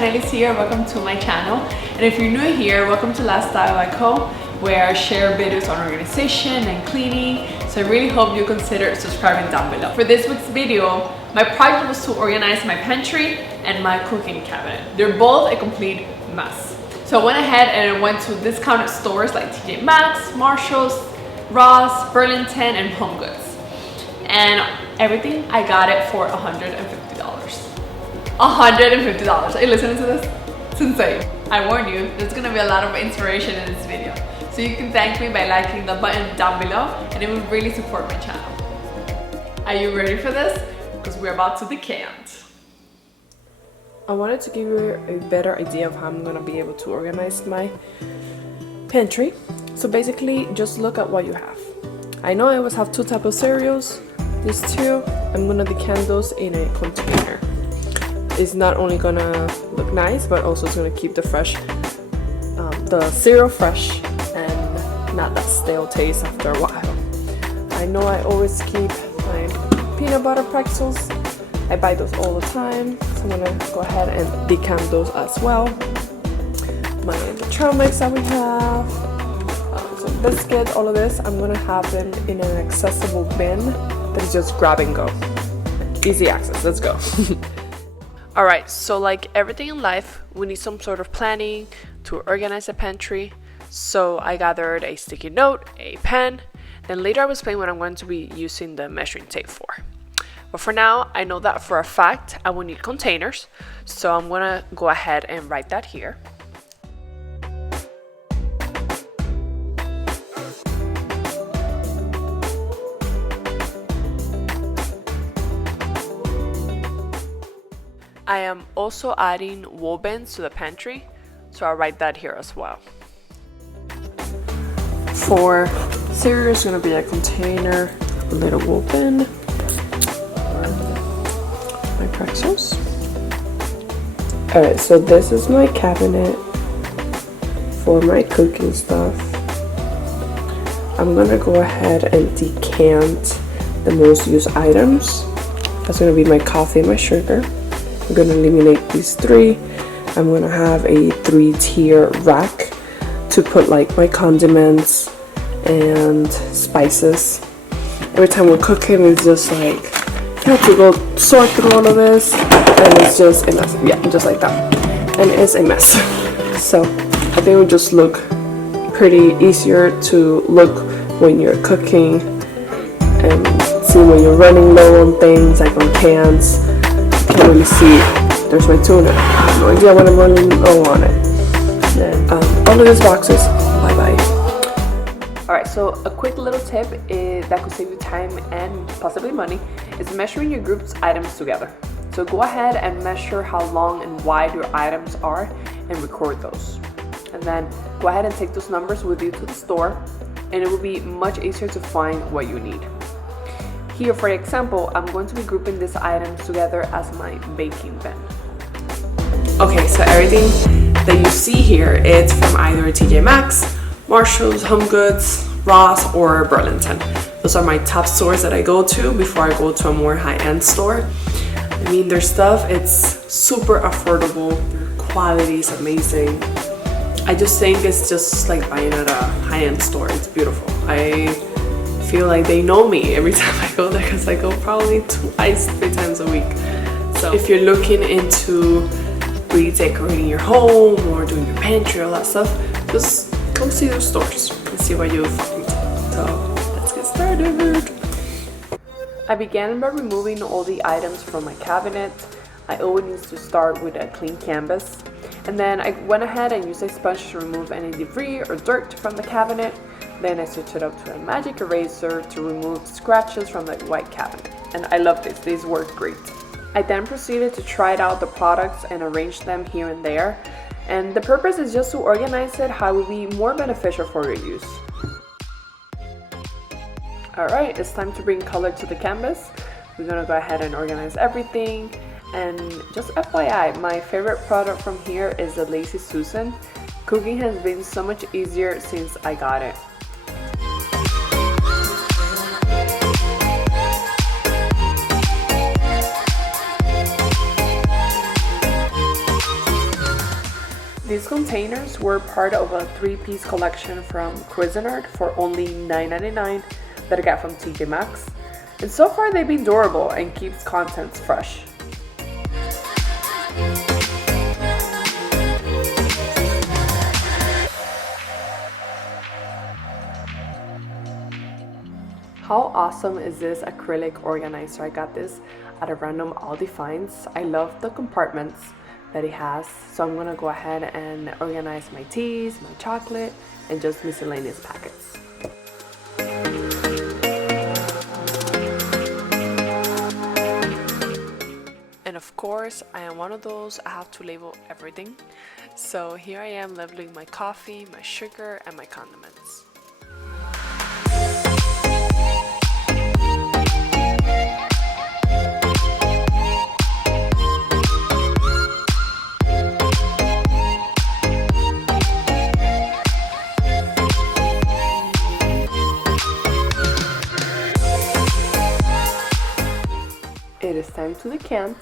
channel is here, welcome to my channel. And if you're new here, welcome to Lifestyle by Co, where I share videos on organization and cleaning. So I really hope you consider subscribing down below. For this week's video, my project was to organize my pantry and my cooking cabinet. They're both a complete mess. So I went ahead and went to discounted stores like TJ Maxx, Marshalls, Ross, Burlington, and Home Goods. And everything, I got it for $150. $150. Are you listening to this? It's insane. I warn you, there's gonna be a lot of inspiration in this video. So you can thank me by liking the button down below, and it would really support my channel. Are you ready for this? Because we're about to decant. I wanted to give you a better idea of how I'm gonna be able to organize my pantry. So basically, just look at what you have. I know I always have two types of cereals. These two, I'm gonna decant those in a container. It's not only gonna look nice, but also it's gonna keep the cereal fresh and not that stale taste after a while. I know I always keep my peanut butter pretzels. I buy those all the time, so I'm gonna go ahead and decant those as well. The trail mix that we have, some biscuits, all of this, I'm gonna have them in an accessible bin that is just grab and go. Easy access, let's go. Alright, so like everything in life, we need some sort of planning to organize a pantry. So I gathered a sticky note, a pen, then later I will explain what I'm going to be using the measuring tape for. But for now, I know that for a fact I will need containers, so I'm gonna go ahead and write that here. I am also adding wool bins to the pantry, so I'll write that here as well. For cereal, it's going to be a container, a little wool bin, my pretzels. Alright, so this is my cabinet for my cooking stuff. I'm going to go ahead and decant the most used items. That's going to be my coffee and my sugar. I'm going to eliminate these three. I'm going to have a 3-tier rack to put like my condiments and spices. Every time we're cooking, it's just like you have to go sort through all of this, and it's just a mess. Yeah, just like that. And it's a mess. So I think it would just look pretty easier to look when you're cooking and see when you're running low on things, like on cans. Can't really see. There's my tuna. I have no idea when I'm running low on it. Then all of these boxes, bye bye. Alright, so a quick little tip that could save you time and possibly money is measuring your group's items together. So go ahead and measure how long and wide your items are and record those. And then go ahead and take those numbers with you to the store, and it will be much easier to find what you need. Here, for example, I'm going to be grouping these items together as my baking bin. Okay, so everything that you see here is from either TJ Maxx, Marshalls, Home Goods, Ross, or Burlington. Those are my top stores that I go to before I go to a more high-end store. I mean, their stuff, it's super affordable. Their quality is amazing. I just think it's just like buying at a high-end store. It's beautiful. I feel like they know me every time I go there because I go probably 2-3 times a week. So if you're looking into redecorating your home or doing your pantry, all that stuff, just go see those stores and see what you'll find. So let's get started. I began by removing all the items from my cabinet. I always need to start with a clean canvas, and then I went ahead and used a sponge to remove any debris or dirt from the cabinet. Then I switched it up to a magic eraser to remove scratches from the white cabinet. And I love this, these work great. I then proceeded to try out the products and arrange them here and there. And the purpose is just to organize it how it will be more beneficial for your use. Alright, it's time to bring color to the canvas. We're gonna go ahead and organize everything. And just FYI, my favorite product from here is the Lazy Susan. Cooking has been so much easier since I got it. These containers were part of a 3-piece collection from Cuisinart for only $9.99 that I got from TJ Maxx. And so far they've been durable and keeps contents fresh. How awesome is this acrylic organizer? I got this at a random Aldi finds. I love the compartments that it has, so I'm gonna go ahead and organize my teas, my chocolate, and just miscellaneous packets. And of course, I am one of those, I have to label everything. So here I am labeling my coffee, my sugar, and my condiments. It is time to decant.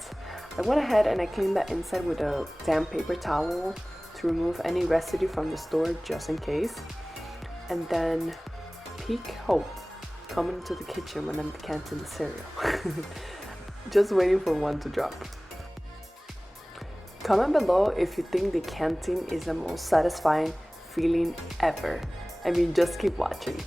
I went ahead and I cleaned the inside with a damp paper towel to remove any residue from the store just in case. And then peak hope coming into the kitchen when I'm decanting the cereal. Just waiting for one to drop. Comment below if you think decanting is the most satisfying feeling ever. I mean, just keep watching.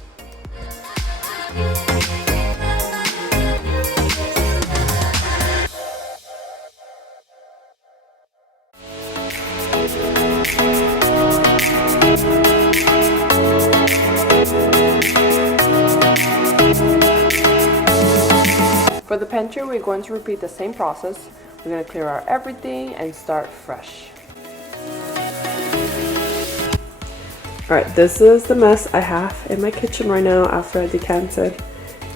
For the pantry, we're going to repeat the same process. We're going to clear out everything and start fresh. Alright, this is the mess I have in my kitchen right now after I decanted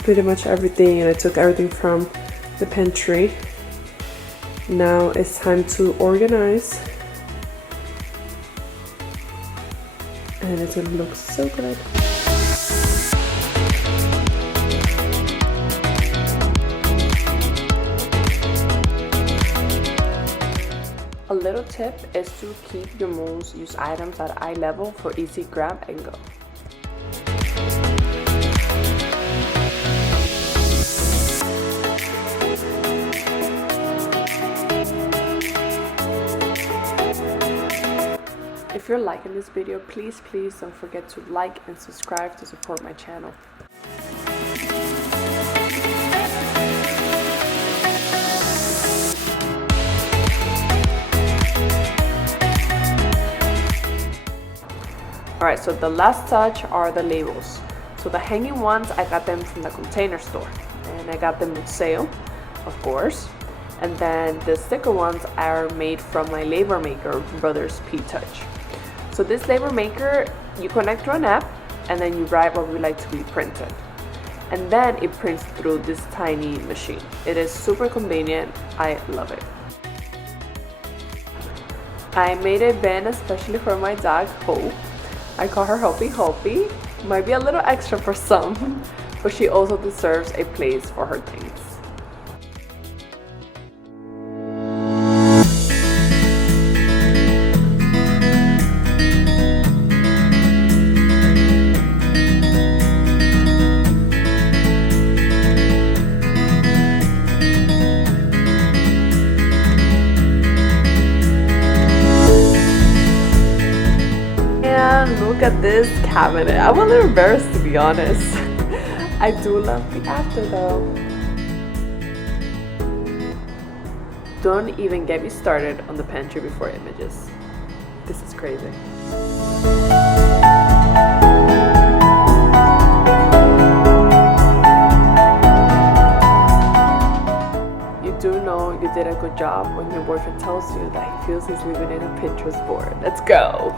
pretty much everything and I took everything from the pantry. Now it's time to organize. And it's going to look so good. A little tip is to keep your most used items at eye level for easy grab and go. If you're liking this video, please don't forget to like and subscribe to support my channel. Alright, so the last touch are the labels. So the hanging ones, I got them from the Container Store. And I got them on sale, of course. And then the sticker ones are made from my label maker, Brothers P-Touch. So this label maker, you connect to an app, and then you write what we'd like to be printed. And then it prints through this tiny machine. It is super convenient. I love it. I made a bin especially for my dog, Hope. I call her Hoppy. Might be a little extra for some, but she also deserves a place for her things. Look at this cabinet. I'm a little embarrassed, to be honest. I do love the after though. Don't even get me started on the pantry before images. This is crazy. You do know you did a good job when your boyfriend tells you that he feels he's living in a Pinterest board. Let's go!